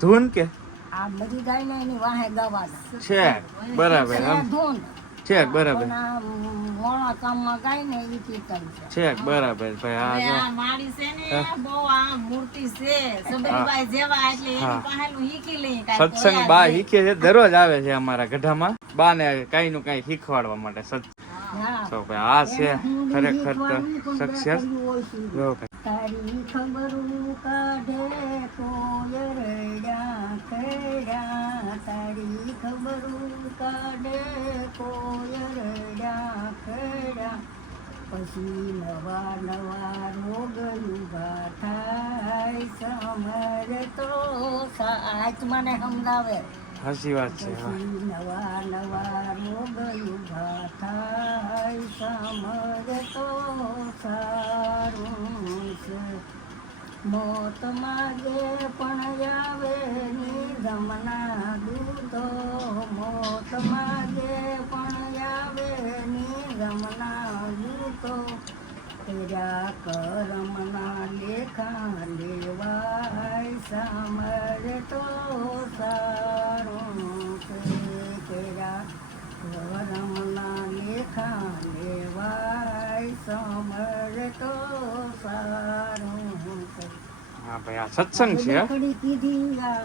ધૂન કે આ બધી ગાય ને એની વાહે ગાવાના છે બરાબર આમ ધૂન છે બરાબર પણ આ મોણા કામમાં ગાય ને એ કીર્તન છે છે બરાબર ભાઈ આ મારી છે ને બહુ આ મૂર્તિ છે સબરીબાઈ જેવા એટલે એની પાસેનું શીખી લઈ કાંઈ સત્સંગ બા શીખે છે દરરોજ આવે છે અમારા ગઢામાં બા ને કઈ નું કઈ શીખવાડવા માટે તો ભાઈ આ છે ખરેખર સક્સેસ તારી ખબરું કાઢે કોયરડા ખેડા તારી ખબરું કાઢે કોયરડા ખેડા પછી નવા નવા રોગ ઉભા થાય સમર તો આજ મને સમજાવે સાચી વાત છે પછી નવા નવા રોગ ઉભા થાય સમર તો સારું છે મોત માગે પણ આવે નિગમના દૂતો મોત માગે પણ આવે નિગમના દૂતો તેરા કરમના લેખા લેવાય સમર તો સારું છે તેરા કરમના લેખા લેવાય સમર તો સારું છે હા ભાઈ આ સત્સંગ છે કીધી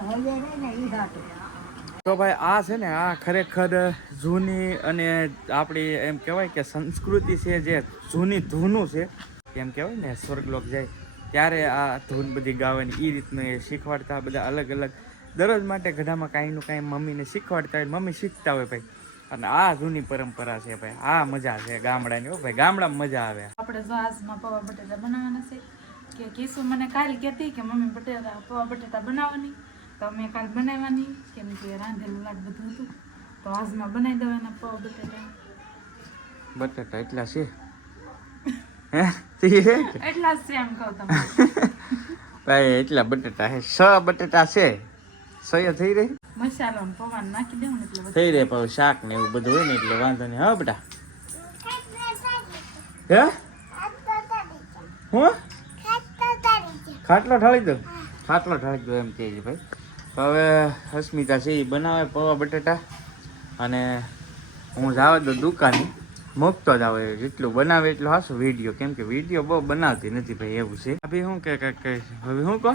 હવે ને ઈ હાટું તો ભાઈ આ છે ને આ ખરેખર જૂની અને આપણી એમ કહેવાય કે સંસ્કૃતિ છે જે જૂની ધૂનું છે એમ કહેવાય ને સ્વર્ગલોક જાય ત્યારે આ ધૂન બધી ગાવાની એ રીતનું એ શીખવાડતા બધા અલગ અલગ દરરોજ માટે ગઢામાં કાંઈનું કાંઈ મમ્મીને શીખવાડતા હોય મમ્મી શીખતા હોય ભાઈ અને આ જૂની પરંપરા છે ભાઈ આ મજા છે ગામડાની હો ભાઈ ગામડામાં મજા આવે આપણે જો આજમાં પૌવા બટેટા બનાવવાના છે કે કીસુ મને કાલ કહેતી કે મમ્મી પૌવા બટેટા બનાવવાની તો અમે કાલ બનાવવાની કેમ કે રાંધેલું લાડ બધું હતું તો આજમાં બનાવી દેવાના પૌવા બટેટા એટલા છે એટલા જ છે એમ કહું તમે ભાઈ એટલા બટેટા છે 6 બટેટા છે 6 થઈ રહી મસાલો ને પૌવા નાખી દેવું ને એટલે થઈ રહે પણ શાક ને એવું બધું હોય ને એટલે વાંધો નહીં હા બેટા હે હું ખાટલો ઠાળી દો એમ કહે છે ભાઈ તો હવે અસ્મિતા છે એ બનાવે પૌવા બટેટા અને હું જવા દઉં દુકાને મૂકતો જ આવે જેટલું બનાવે એટલું હાશું વિડીયો કેમ કે વિડીયો બહુ બનાવતી નથી ભાઈ એવું છે ભાઈ શું કે હવે શું કહો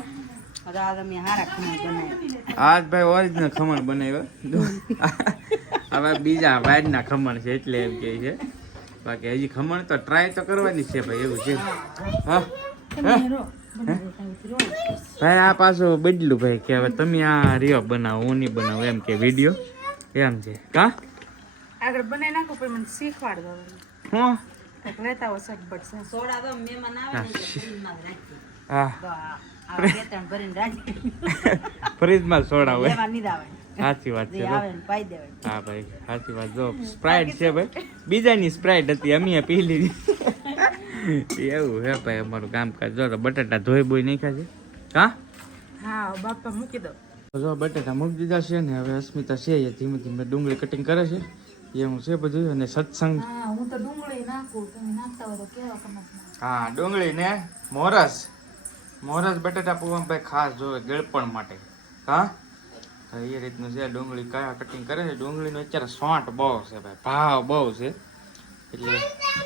આજ ભાઈ ઓરિજિનલ ખમણ બનાવ્યો હવે બીજા વાડના ખમણ છે એટલે એમ કહે છે બાકી હજી ખમણ તો ટ્રાય તો કરવાની છે ભાઈ એવું છે હા ભાઈ આ પાછું બદલું ભાઈ કે હવે તમે આ રહ્યો બનાવો હું નહીં બનાવો એમ કે વિડીયો એમ છે કા આગળ બનાવી નાખો પણ મને શીખવાડ દો હું કંઈક લેતા હો સટપટ સોડા તો મહેમાન આવે હા ફ્રીજમાં સોડા હોય સાચી વાત છે હા ભાઈ સાચી વાત જો સ્પ્રાઇટ છે ભાઈ બીજાની સ્પ્રાઇટ હતી અમે પી લીધી એવું હે ભાઈ અમારું કામકાજ જો તો બટાટા ધોઈ બોઈ નાખ્યા છે હા બાપા મૂકી દો જો બટાટા મૂકી દીધા છે ને હવે અસ્મિતા છે એ ધીમે ધીમે ડુંગળી કટિંગ કરે છે એવું છે બધું અને સત્સંગ હું તો ડુંગળી નાખું તમે નાખતા હોય તો કેવા કમત હા ડુંગળી ને મોરસ બટાટા પૌવા ભાઈ ખાસ જોવે ગળપણ માટે હા તો એ રીતનું છે ડુંગળી કયા કટિંગ કરે છે ડુંગળીનો અત્યારે સોંટ બહુ છે ભાઈ ભાવ બહુ છે એટલે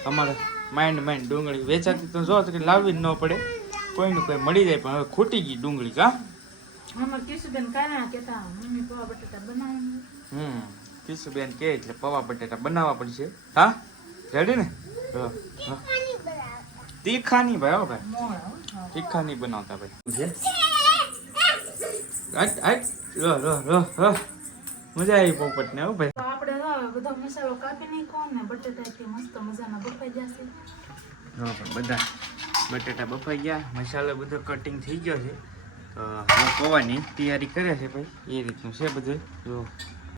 અમારે માઇન્ડ ડુંગળી વેચાતી તો જો કે લાવવી જ ન પડે કોઈનું કોઈ મળી જાય પણ હવે ખૂટી ગઈ ડુંગળી કા અમાર કિશુબેન કાના કેતા મમ્મી પૌવા બટેટા બનાવવાનું કિશુબેન કે એટલે પૌવા બટેટા બનાવવા પડશે હા રેડી ને તીખા નહીં ભાઈ હો ભાઈ તીખા નહીં બનાવતા ભાઈ મજા આવી પોપટ ને હો ભાઈ તો આપણે બધો મસાલો કાપી નાખ્યો ને બટેટા મસ્ત મજાના બફાઈ જશે હા પણ બધા બટેટા બફાઈ ગયા મસાલો બધો કટિંગ થઈ ગયો છે તો હવે પૌવાની તૈયારી કરે છે ભાઈ એ રીતનું છે બધું જો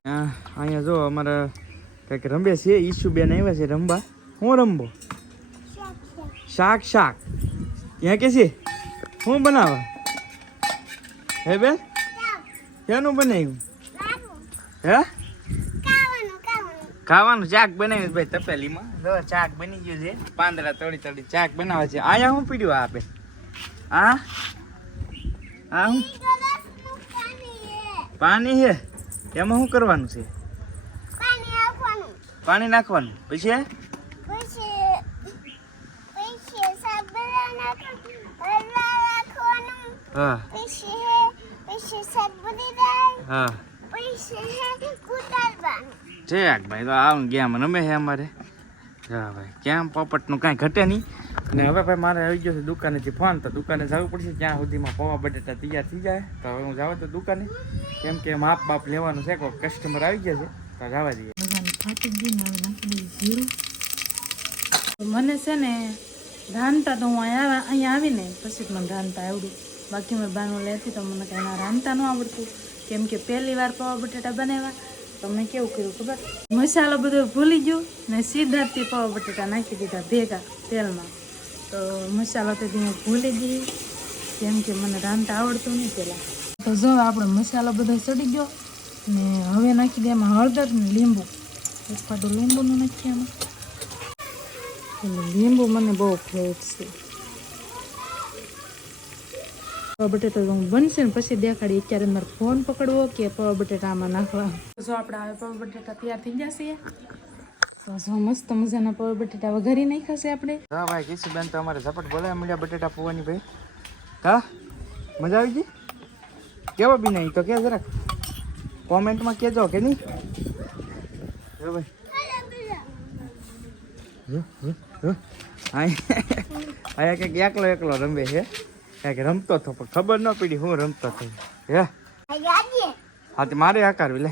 અહીંયા જો અમારા કંઈક રંબે છે ઈશુબેન આવ્યા છે રંબા હું રમબો શાક ત્યાં કે છે હું બનાવવા હે બેન ક્યાંનું બનાવ્યું હે ખાવાનું શાક બનાવ્યું ભાઈ તપેલીમાં જો શાક બની ગયું છે પાંદડા તળી શાક બનાવે છે અહીંયા હું પીડ્યું આપે હા હું પાણી છે એમાં શું કરવાનું છે? પાણી નાખવાનું પછી હા હા છે ભાઈ તો આવું ગેમ રમે છે અમારે. હા ભાઈ કેમ પોપટનું કાંઈ ઘટે નહીં. અને હવે ભાઈ મારે આવી ગયો છે દુકાનેથી ફોન, તો દુકાને જવું પડશે. ત્યાં સુધીમાં પૌવા બટેટા તૈયાર થઈ જાય તો હવે હું જાઉં તો દુકાને, કેમ કે માપ બાપ લેવાનું છે. કોઈ કસ્ટમર આવી ગયા છે તો જવા દઈએ. મને છે ને રાંધતા તો હું અહીંયા આવીને પછી મને રાંધતા આવડ્યું. બાકી મેં બાનું લેતી તો મને કંઈ ના રાંધતા ન આવડતું, કેમ કે પહેલી વાર પૌવા બટેટા બનાવ્યા તો મેં કેવું કર્યું ખબર, મસાલો બધો ભૂલી ગયો ને સીધાથી પૌવા બટેટા નાખી દીધા ભેગા તેલમાં. તો મસાલો તો મેં ભૂલી ગઈ, કેમ કે મને રાંધતા આવડતું નહીં પહેલાં. તો જો આપણો મસાલો બધો ચડી ગયો ને હવે નાખી દે એમાં હળદર ને લીંબુ. એક પાટું લીંબુનું નાખીએ એમાં. લીંબુ મને બહુ ફેવરેટ છે. પૌવા બટેટા તો બનશે ને પછી દેખાડી. અત્યારે મારે ફોન પકડવો કે પૌવા બટેટા આમાં નાખવા. જો આપણે હવે પૌવા બટેટા તૈયાર થઈ જશે. તો જો મસ્ત મજાના પૌવા બટેટા વઘારી નાખ્યા છે આપણે. હા ભાઈ કિશુબેન તો અમારે ઝપટ બોલાવા મળ્યા બટેટા પૌવાની ભાઈ. હા મજા આવી ગઈ? કેવો બી નહીં તો કે જરાક કોમેન્ટમાં કહેજો કે નહીં. જો ભાઈ અહીંયા કંઈક એકલો એકલો રમે છે. કંઈક રમતો હતો પણ ખબર ન પડી હું રમતો હતો. હે હા તે મારે આકારવી લે.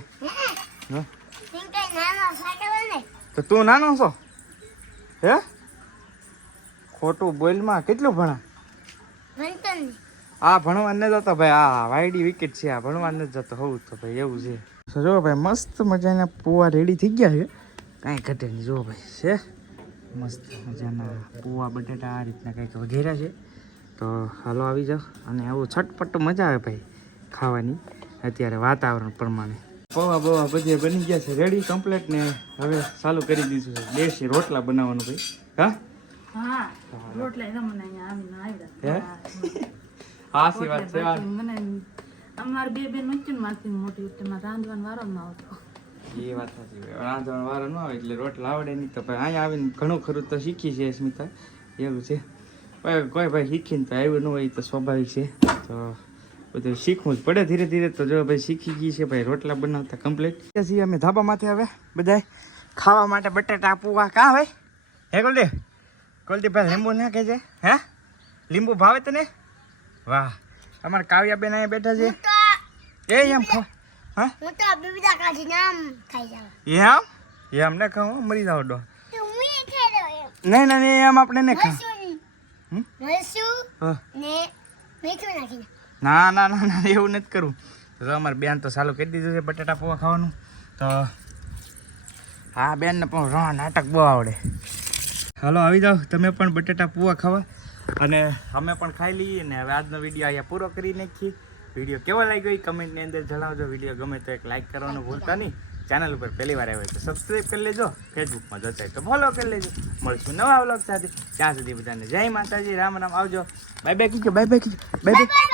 તો તું નાનો છો? હે ખોટું બોલમાં કેટલું ભણા? આ ભણવા ન જતો ભાઈ. આ વાયડી વિકેટ છે. આ ભણવા ન જતો હોવું તો ભાઈ એવું છે. જો ભાઈ મસ્ત મજાના પૌવા રેડી થઈ ગયા છે. કાંઈ ઘટે નહીં. જો ભાઈ છે મસ્ત મજાના પૌવા બટેટા આ રીતના કંઈક વઘેરા છે. તો હાલો આવી જાઓ અને આવું છટપટ મજા આવે ભાઈ ખાવાની અત્યારે વાતાવરણ પ્રમાણે. પૌવા બવા બધે બની ગયા છે રેડી કમ્પ્લીટ ને હવે ચાલુ કરી દીધું છે દેશી રોટલા બનાવવાનું ભાઈ. હા હા રોટલા મને અહીંયા આવીને આવ્યા. હાસી વાત છે. મને અમારે બે બેન વચ્ચે મારથી મોટી તેમાં રાંધવાનો વારો ન આવતો. એ વાત સાચી. રાંધવાનો વારો ન આવે એટલે રોટલા આવડે નહીં તો ભાઈ અહીંયા આવીને ઘણું ખરું તો શીખી છે સ્મિતા. એવું છે કોઈ ભાઈ શીખીને તો આવ્યું ન હોય તો સ્વાભાવિક છે. તો બધું શીખવું જ પડે ધીરે ધીરે. તો જો ભાઈ શીખી ગઈ છે ભાઈ રોટલા બનાવતા કમ્પ્લીટ. છીએ અમે ધાબામાંથી હવે બધાય ખાવા માટે બટેટા પૌવા. કાં ભાઈ હે કુલદીપ ભાઈ લીંબુ નાખે છે? હે લીંબુ ભાવે તને? વાહ અમારા કાવ્યાબેન અહીંયા બેઠા છે. એ એમ ખાવ? હા એમ ને ખાવ મરી જાવ ડો. નહીં નહીં એમ આપણે ને ખાવ. ના ના ના ના એવું નથી કરવું. તો અમારે બેન તો ચાલુ કરી દીધું છે બટેટા પૌવા ખાવાનું. તો હા બેનને પણ નાટક બહુ આવડે. હાલો આવી જાઓ તમે પણ બટેટા પૌવા ખાવા અને અમે પણ ખાઈ લઈએ. ને હવે આજનો વિડીયો અહીંયા પૂરો કરી નાખીએ. વિડીયો કેવો લાગ્યો એ કમેન્ટની અંદર જણાવજો. વિડીયો ગમે તો એક લાઇક કરવાનું ભૂલતા નહીં. ચેનલ ઉપર પહેલી વાર આવ્યો તો સબસ્ક્રાઈબ કરી લેજો. ફેસબુકમાં જોતા હોય તો ફોલો કરી લેજો. મળશું નવા વ્લોગ સાથે. ત્યાં સુધી બધાને જય માતાજી, રામ રામ. આવજો. બાય બાય કીજો. બાય બાય કીજો. Bye by.